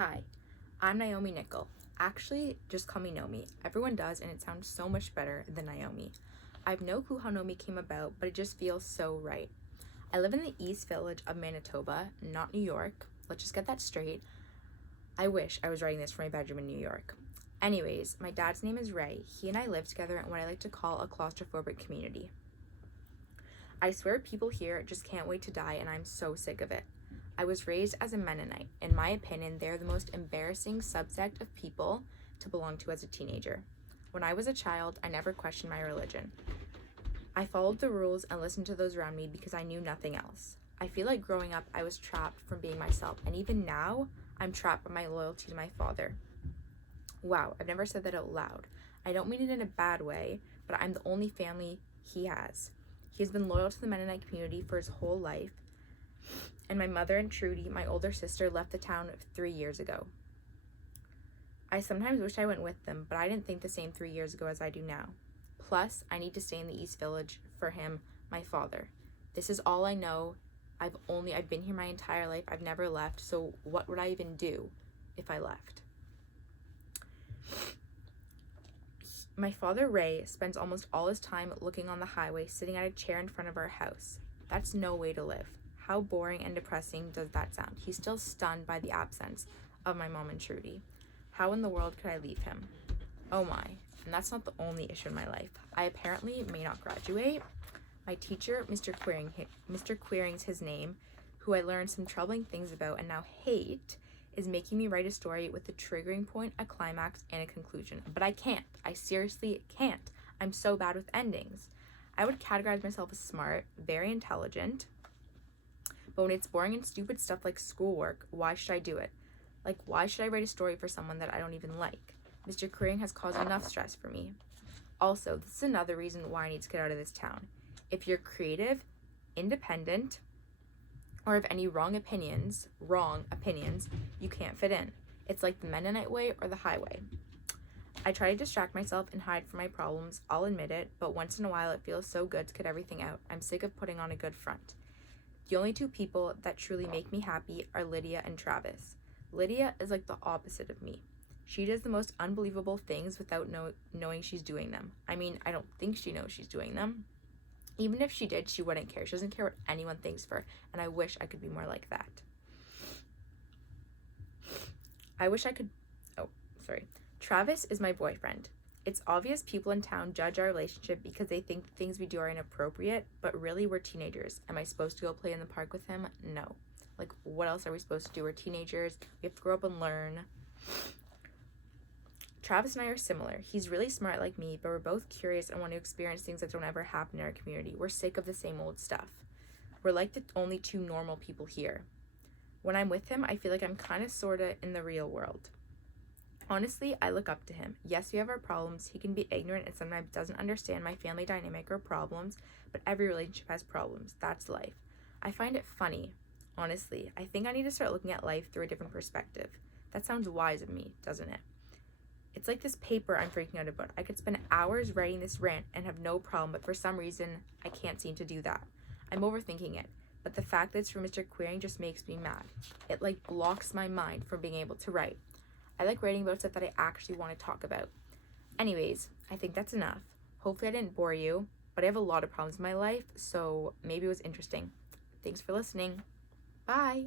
Hi, I'm Naomi Nickel. Actually, just call me Nomi. Everyone does, and it sounds so much better than Naomi. I have no clue how Nomi came about, but it just feels so right. I live in the East Village of Manitoba, not New York. Let's just get that straight. I wish I was writing this from my bedroom in New York. Anyways, my dad's name is Ray. He and I live together in what I like to call a claustrophobic community. I swear people here just can't wait to die, and I'm so sick of it. I was raised as a Mennonite. In my opinion, they're the most embarrassing subsect of people to belong to as a teenager. When I was a child, I never questioned my religion. I followed the rules and listened to those around me because I knew nothing else. I feel like growing up, I was trapped from being myself, and even now, I'm trapped by my loyalty to my father. Wow, I've never said that out loud. I don't mean it in a bad way, but I'm the only family he has. He has been loyal to the Mennonite community for his whole life, and my mother and Trudy, my older sister, left the town 3 years ago. I sometimes wish I went with them, but I didn't think the same 3 years ago as I do now. Plus, I need to stay in the East Village for him, my father. This is all I know. I've been here my entire life. I've never left, so what would I even do if I left? My father, Ray, spends almost all his time looking on the highway, sitting at a chair in front of our house. That's no way to live. How boring and depressing does that sound? He's still stunned by the absence of my mom and Trudy. How in the world could I leave him? Oh my, and that's not the only issue in my life. I apparently may not graduate. My teacher, Mr. Queering's his name, who I learned some troubling things about and now hate, is making me write a story with a triggering point, a climax, and a conclusion. But I can't. I seriously can't. I'm so bad with endings. I would categorize myself as smart, very intelligent, but when it's boring and stupid stuff like schoolwork, why should I do it? Like, why should I write a story for someone that I don't even like? Mr. Queering has caused enough stress for me. Also, this is another reason why I need to get out of this town. If you're creative, independent, or have any wrong opinions, you can't fit in. It's like the Mennonite way or the highway. I try to distract myself and hide from my problems, I'll admit it, but once in a while it feels so good to get everything out. I'm sick of putting on a good front. The only two people that truly make me happy are Lydia and Travis. Lydia is like the opposite of me. She does the most unbelievable things without knowing she's doing them. I mean, I don't think she knows she's doing them. Even if she did, she wouldn't care. She doesn't care what anyone thinks of her, and I wish I could be more like that. Travis is my boyfriend. It's obvious people in town judge our relationship because they think the things we do are inappropriate, but really we're teenagers. Am I supposed to go play in the park with him? No. Like, what else are we supposed to do? We're teenagers. We have to grow up and learn. Travis and I are similar. He's really smart like me, but we're both curious and want to experience things that don't ever happen in our community. We're sick of the same old stuff. We're like the only two normal people here. When I'm with him, I feel like I'm kind of sorta in the real world. Honestly, I look up to him. Yes, we have our problems. He can be ignorant and sometimes doesn't understand my family dynamic or problems, but every relationship has problems. That's life. I find it funny. Honestly, I think I need to start looking at life through a different perspective. That sounds wise of me, doesn't it? It's like this paper I'm freaking out about. I could spend hours writing this rant and have no problem, but for some reason, I can't seem to do that. I'm overthinking it, but the fact that it's for Mr. Queering just makes me mad. It like blocks my mind from being able to write. I like writing about stuff that I actually want to talk about. Anyways, I think that's enough. Hopefully I didn't bore you, but I have a lot of problems in my life, so maybe it was interesting. Thanks for listening. Bye.